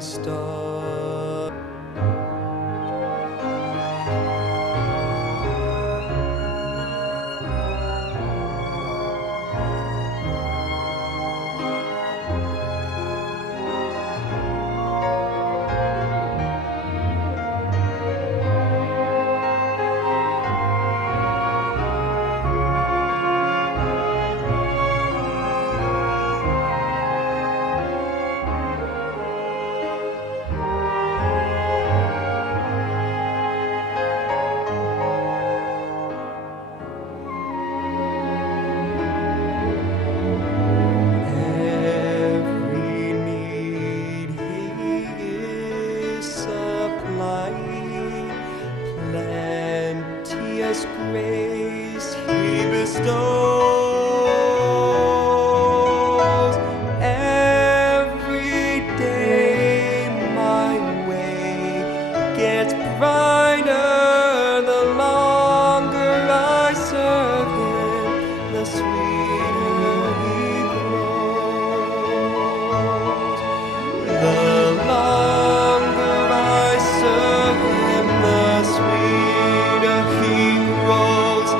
star. Every need He is supplying, plenteous grace He bestows. Every day my way gets brighter, the longer I serve Him, the sweeter He grows. The longer I serve Him, the sweeter He grows.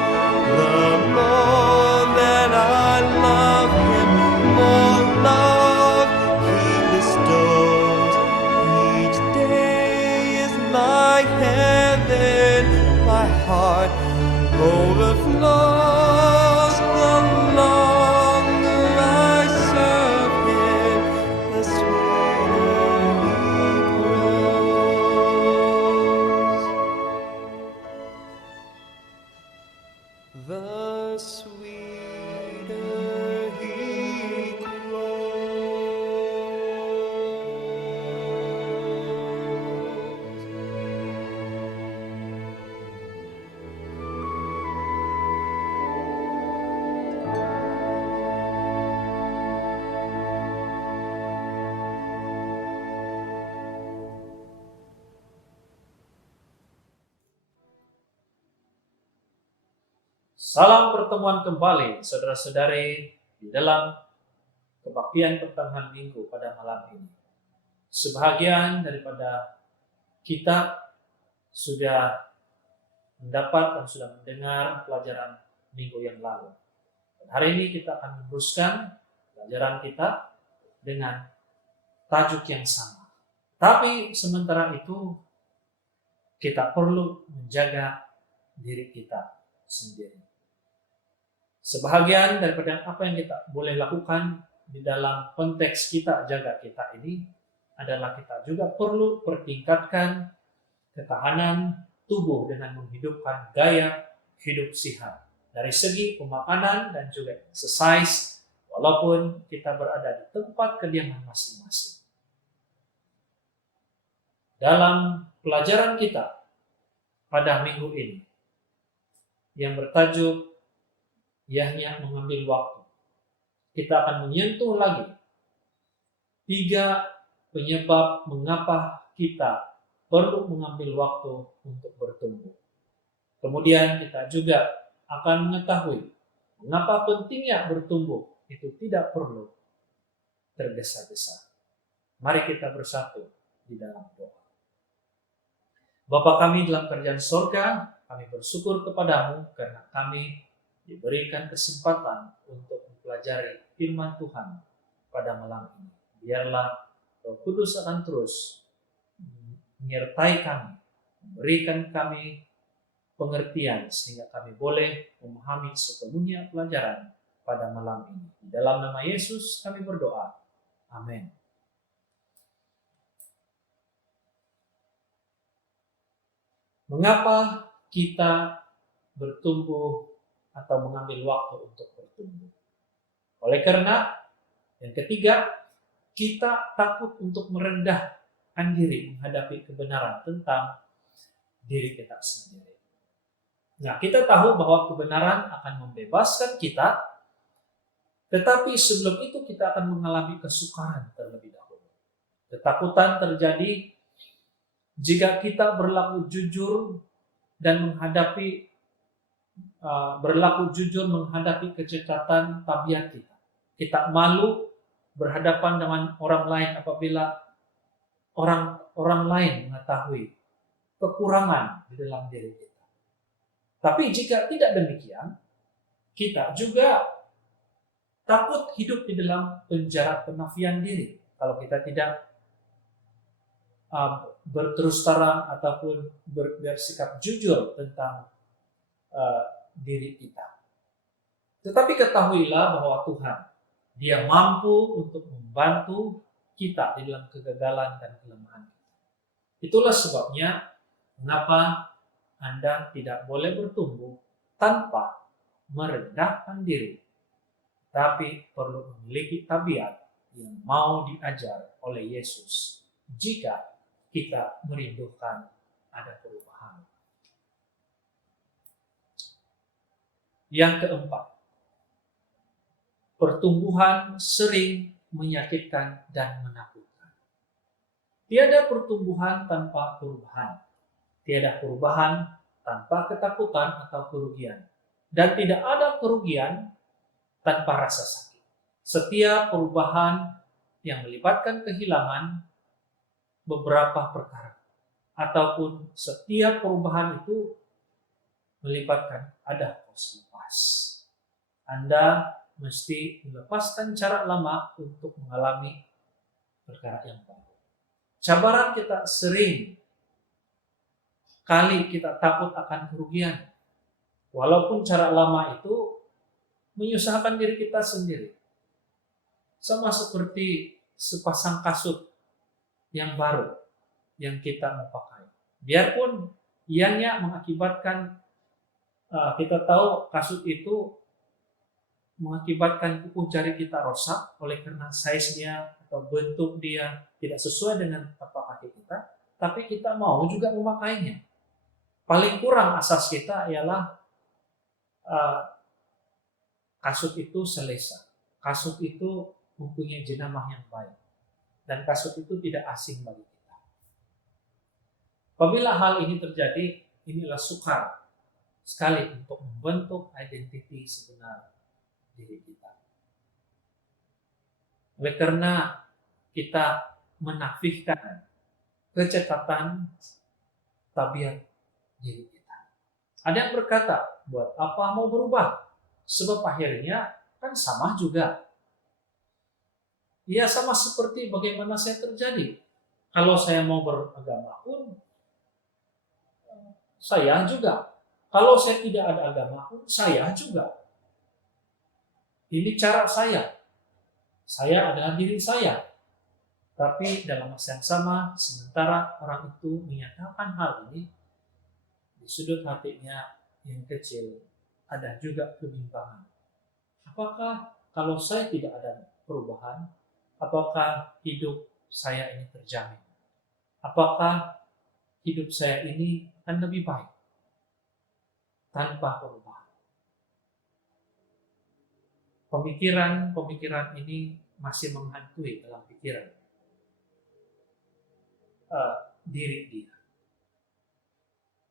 The more that I love Him, more love He bestows. Each day is like heaven, my heart overflows. The longer I serve Him, the sweeter He grows. The sweeter He grows. Salam pertemuan kembali, saudara-saudari, di dalam kebaktian pertengahan minggu pada malam ini. Sebahagian daripada kita sudah mendapat dan sudah mendengar pelajaran minggu yang lalu. Dan hari ini kita akan meneruskan pelajaran kita dengan tajuk yang sama. Tapi sementara itu, kita perlu menjaga diri kita sendiri. Sebahagian daripada apa yang kita boleh lakukan di dalam konteks kita jaga kita ini adalah kita juga perlu pertingkatkan ketahanan tubuh dengan menghidupkan gaya hidup sehat dari segi pemakanan dan juga exercise walaupun kita berada di tempat kediaman masing-masing. Dalam pelajaran kita pada minggu ini yang bertajuk Yahya mengambil waktu, kita akan menyentuh lagi 3 penyebab mengapa kita perlu mengambil waktu untuk bertumbuh. Kemudian kita juga akan mengetahui mengapa pentingnya bertumbuh itu tidak perlu tergesa-gesa. Mari kita bersatu di dalam doa. Bapa kami dalam kerajaan sorga, kami bersyukur kepadamu karena kami diberikan kesempatan untuk mempelajari firman Tuhan pada malam ini. Biarlah Roh Kudus akan terus menyertai kami, memberikan kami pengertian sehingga kami boleh memahami sepenuhnya pelajaran pada malam ini. Di dalam nama Yesus kami berdoa. Amin. Mengapa kita bertumbuh atau mengambil waktu untuk bertumbuh? Oleh karena yang ketiga, kita takut untuk merendahkan diri menghadapi kebenaran tentang diri kita sendiri. Nah, kita tahu bahwa kebenaran akan membebaskan kita, tetapi sebelum itu kita akan mengalami kesukaran terlebih dahulu. Ketakutan terjadi jika kita berlaku jujur dan menghadapi kecacatan tabiat kita. Kita malu berhadapan dengan orang lain apabila orang lain mengetahui kekurangan di dalam diri kita. Tapi jika tidak demikian, kita juga takut hidup di dalam penjara penafian diri. Kalau kita tidak berterus terang ataupun bersikap jujur tentang diri kita. Tetapi ketahuilah bahwa Tuhan, Dia mampu untuk membantu kita di dalam kegagalan dan kelemahan. Itulah sebabnya mengapa Anda tidak boleh bertumbuh tanpa merendahkan diri, tapi perlu memiliki tabiat yang mau diajar oleh Yesus jika kita merindukan ada perubahan. Yang keempat, pertumbuhan sering menyakitkan dan menakutkan. Tiada pertumbuhan tanpa perubahan. Tiada perubahan tanpa ketakutan atau kerugian. Dan tidak ada kerugian tanpa rasa sakit. Setiap perubahan yang melibatkan kehilangan beberapa perkara, ataupun setiap perubahan itu melibatkan ada kos lepas. Anda mesti melepaskan cara lama untuk mengalami perkara yang baru. Cabaran kita sering kali kita takut akan kerugian. Walaupun cara lama itu menyusahkan diri kita sendiri. Sama seperti sepasang kasut yang baru yang kita mau pakai. Biarpun ianya mengakibatkan, kita tahu kasut itu mengakibatkan kuku jari kita rusak oleh karena size-nya atau bentuk dia tidak sesuai dengan tapak kaki kita, tapi kita mau juga memakainya. Paling kurang asas kita ialah kasut itu selesa, kasut itu mempunyai jenamah yang baik, dan kasut itu tidak asing bagi kita. Apabila hal ini terjadi, inilah sukar sekali untuk membentuk identiti sebenar diri kita. Oleh karena kita menafikan kecekatan tabiat diri kita. Ada yang berkata, buat apa mau berubah? Sebab akhirnya kan sama juga. Ya sama seperti bagaimana saya terjadi. Kalau saya mau beragama pun, saya juga. Kalau saya tidak ada agama pun, saya juga. Ini cara saya. Saya adalah diri saya. Tapi dalam masa yang sama, sementara orang itu menyatakan hal ini, di sudut hatinya yang kecil ada juga kebimbangan. Apakah kalau saya tidak ada perubahan, apakah hidup saya ini terjamin? Apakah hidup saya ini akan lebih baik tanpa perubahan? Pemikiran ini masih menghantui dalam pikiran diri dia.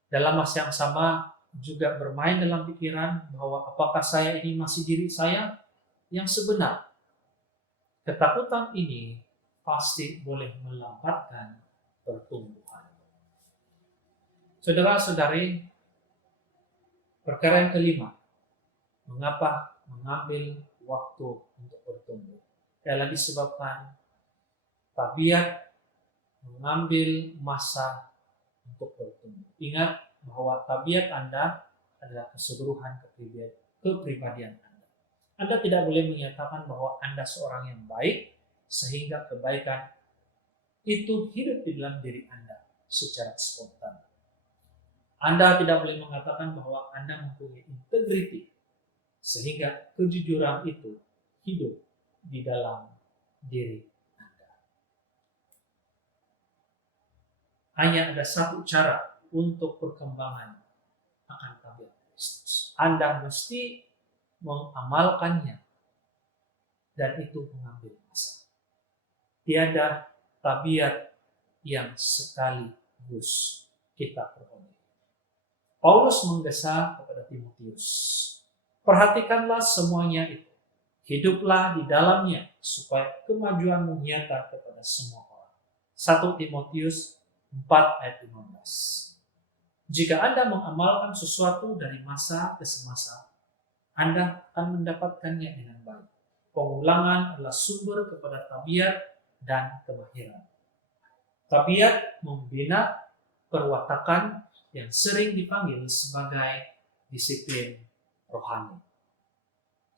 Dalam masa yang sama juga bermain dalam pikiran bahwa apakah saya ini masih diri saya yang sebenar. Ketakutan ini pasti boleh melambatkan pertumbuhan. Saudara-saudari, perkara yang kelima, mengapa mengambil waktu untuk bertumbuh? Ialah disebabkan tabiat mengambil masa untuk bertumbuh. Ingat bahwa tabiat Anda adalah keseluruhan kepribadian Anda. Anda tidak boleh menyatakan bahwa Anda seorang yang baik sehingga kebaikan itu hidup di dalam diri Anda secara spontan. Anda tidak boleh mengatakan bahwa Anda mempunyai integriti sehingga kejujuran itu hidup di dalam diri Anda. Hanya ada satu cara untuk perkembangan akan tabiat Kristus. Anda mesti mengamalkannya, dan itu mengambil masa. Tiada tabiat yang sekaligus kita peroleh. Paulus menggesa kepada Timotius, perhatikanlah semuanya itu, hiduplah di dalamnya supaya kemajuanmu nyata kepada semua orang. 1 Timotius 4 ayat 15. Jika Anda mengamalkan sesuatu dari masa ke semasa, Anda akan mendapatkannya dengan baik. Pengulangan adalah sumber kepada tabiat dan kemahiran. Tabiat membina perwatakan yang sering dipanggil sebagai disiplin rohani.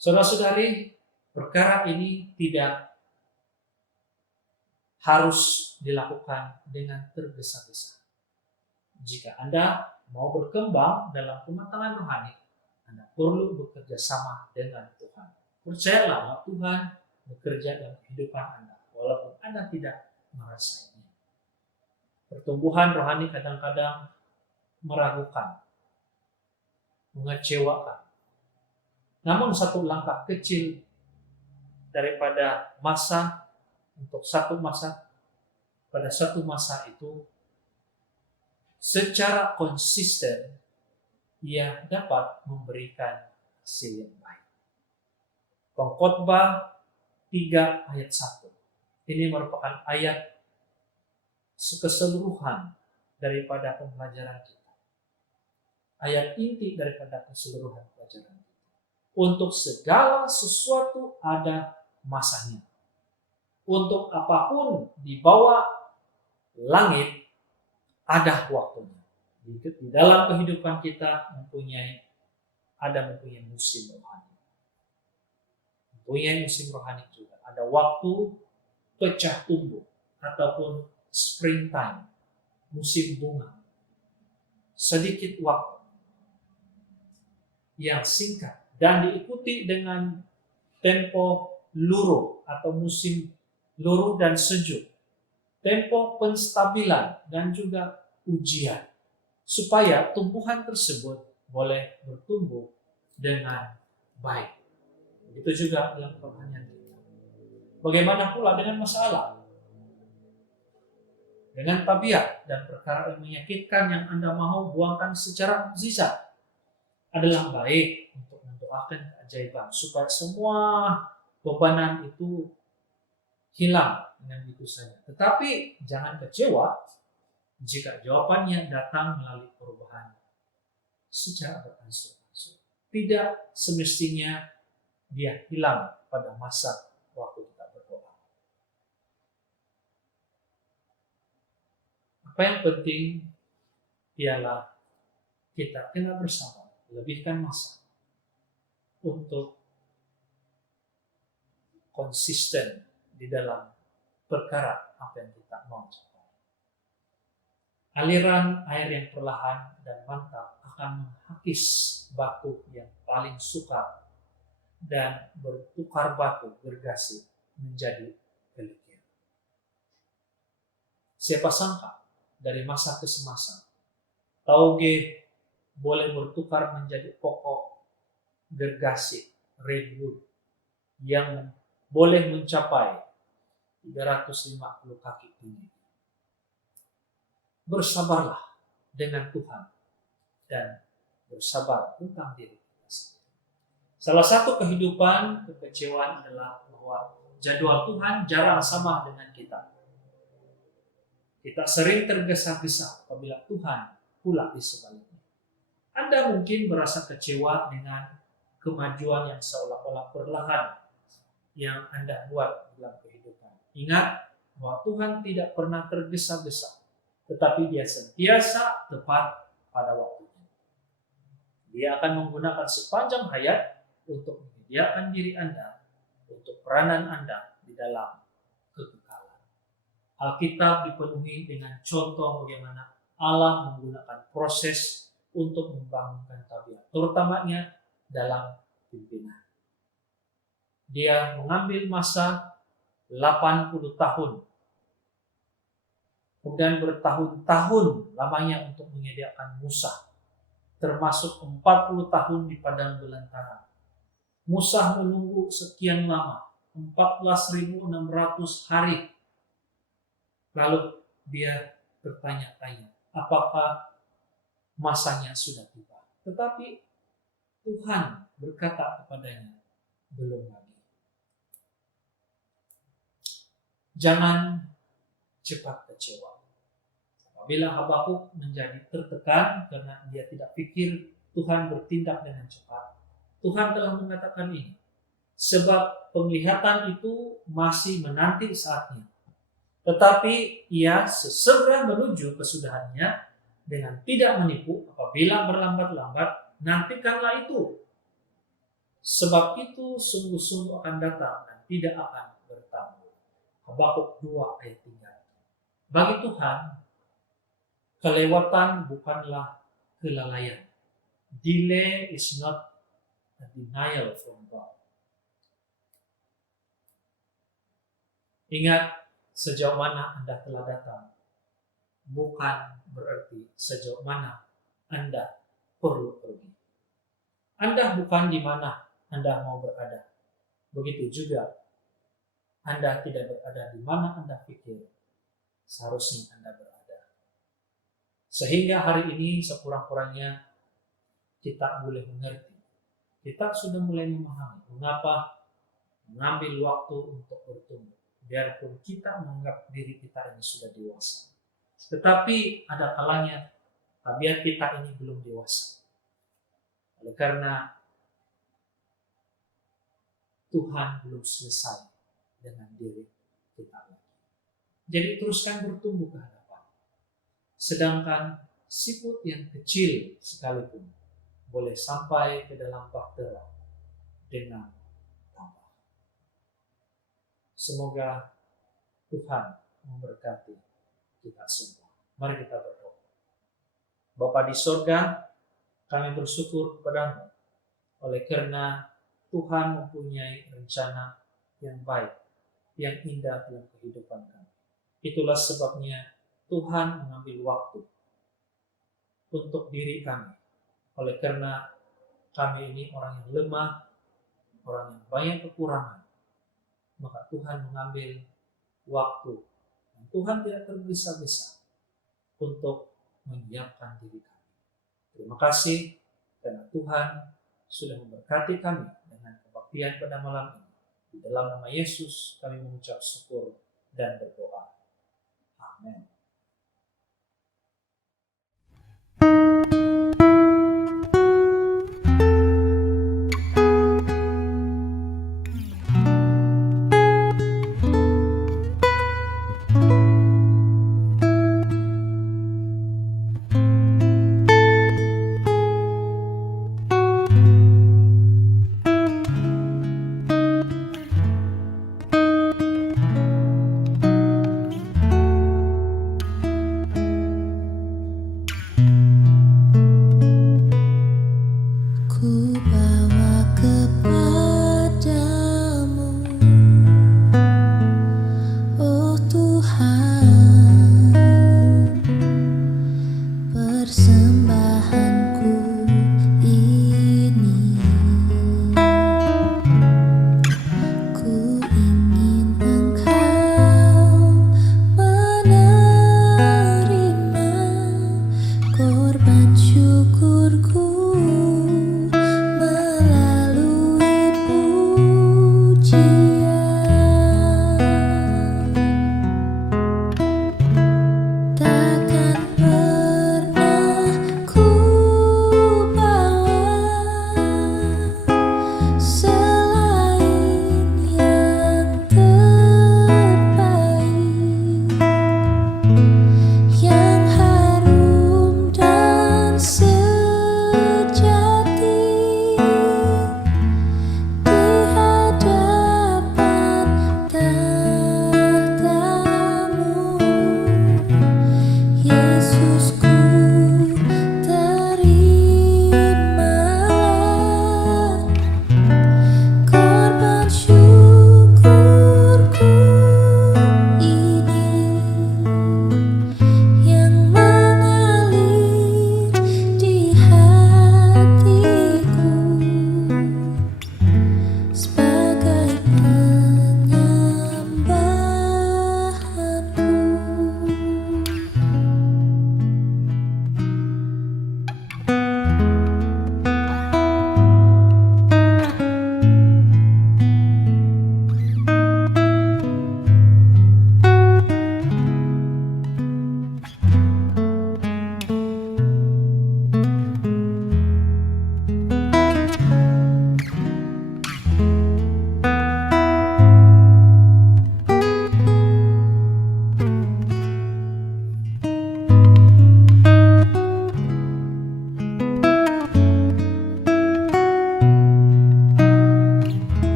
Saudara-saudari, perkara ini tidak harus dilakukan dengan tergesa-gesa. Jika Anda mau berkembang dalam kematangan rohani, Anda perlu bekerja sama dengan Tuhan. Percayalah Tuhan bekerja dalam kehidupan Anda, walaupun Anda tidak merasakannya. Pertumbuhan rohani kadang-kadang meragukan, mengecewakan. Namun satu langkah kecil daripada masa untuk satu masa, pada satu masa itu secara konsisten ia dapat memberikan hasil yang baik. Pengkhotbah 3 ayat 1. Ini merupakan ayat keseluruhan daripada pembelajaran kita. Ayat inti daripada keseluruhan pelajaran kita. Untuk segala sesuatu ada masanya. Untuk apapun di bawah langit ada waktunya. Di dalam kehidupan kita mempunyai musim rohani. Mempunyai musim rohani juga. Ada waktu pecah tumbuh ataupun springtime, musim bunga. Sedikit waktu yang singkat dan diikuti dengan tempo luruh atau musim luruh dan sejuk, tempo penstabilan dan juga ujian, supaya tumbuhan tersebut boleh bertumbuh dengan baik. Begitu juga dalam kerohanian kita. Bagaimana pula dengan masalah? Dengan tabiat dan perkara yang menyakitkan yang Anda mau buangkan secara mukjizat adalah baik untuk mendoakan keajaiban supaya semua bebanan itu hilang dengan itu saja. Tetapi jangan kecewa jika jawabannya datang melalui perubahan secara berangsur-angsur. Tidak semestinya dia hilang pada masa waktu kita berdoa. Apa yang penting ialah kita kena bersabar, lebihkan masa untuk konsisten di dalam perkara apa yang kita mau capai. Aliran air yang perlahan dan mantap akan menghakis batu yang paling sukar dan bertukar batu gergasi menjadi kerikil. Siapa sangka dari masa ke semasa tauge boleh bertukar menjadi pokok gergasi redwood yang boleh mencapai 350 kaki tinggi. Bersabarlah dengan Tuhan dan bersabar tentang diri kita sendiri. Salah satu kehidupan kekecewaan adalah bahwa jadwal Tuhan jarang sama dengan kita. Kita sering tergesa-gesa apabila Tuhan pula di sebaliknya. Anda mungkin merasa kecewa dengan kemajuan yang seolah-olah perlahan yang Anda buat dalam kehidupan. Ingat bahwa Tuhan tidak pernah tergesa-gesa, tetapi Dia sentiasa tepat pada waktunya. Dia akan menggunakan sepanjang hayat untuk menyediakan diri Anda untuk peranan Anda di dalam kekekalan. Alkitab dipenuhi dengan contoh bagaimana Allah menggunakan proses untuk membangunkan tabiat, terutamanya dalam pimpinan. Dia mengambil masa 80 tahun, kemudian bertahun-tahun lamanya untuk menyediakan Musa, termasuk 40 tahun di padang belantara. Musa menunggu sekian lama, 14.600 hari. Lalu dia bertanya-tanya, apakah masanya sudah tiba? Tetapi Tuhan berkata kepadanya, belum lagi. Jangan cepat kecewa. Apabila Habakuk menjadi tertekan karena dia tidak pikir Tuhan bertindak dengan cepat, Tuhan telah mengatakan ini, sebab penglihatan itu masih menanti saatnya. Tetapi ia sesegera menuju kesudahannya dengan tidak menipu. Apabila berlambat-lambat, nantikanlah itu. Sebab itu sungguh-sungguh akan datang dan tidak akan bertangguh. Habakuk 2 ayat 3. Bagi Tuhan, kelewatan bukanlah kelalaian. Delay is not a denial from God. Ingat, sejauh mana Anda telah datang, bukan berarti sejauh mana Anda perlu pergi. Anda bukan di mana Anda mau berada. Begitu juga, Anda tidak berada di mana Anda pikir seharusnya Anda berada. Sehingga hari ini sekurang-kurangnya kita boleh mengerti. Kita sudah mulai memahami mengapa mengambil waktu untuk bertumbuh. Biarpun kita menganggap diri kita ini sudah dewasa. Tetapi ada kalanya tabiat kita ini belum dewasa. Oleh karena Tuhan belum selesai dengan diri kita lagi. Jadi teruskan bertumbuh ke hadapan. Sedangkan siput yang kecil sekalipun boleh sampai ke dalam bahtera dengan tambah. Semoga Tuhan memberkati kita semua. Mari kita berdoa. Bapa di sorga, kami bersyukur kepadamu oleh karena Tuhan mempunyai rencana yang baik, yang indah dalam kehidupan kami. Itulah sebabnya Tuhan mengambil waktu untuk diri kami. Oleh karena kami ini orang yang lemah, orang yang banyak kekurangan, maka Tuhan mengambil waktu. Dan Tuhan tidak tergesa-gesa untuk menyiapkan diri kami. Terima kasih karena Tuhan sudah memberkati kami dengan kebaktian pada malam ini. Di dalam nama Yesus kami mengucap syukur dan berdoa. Amin.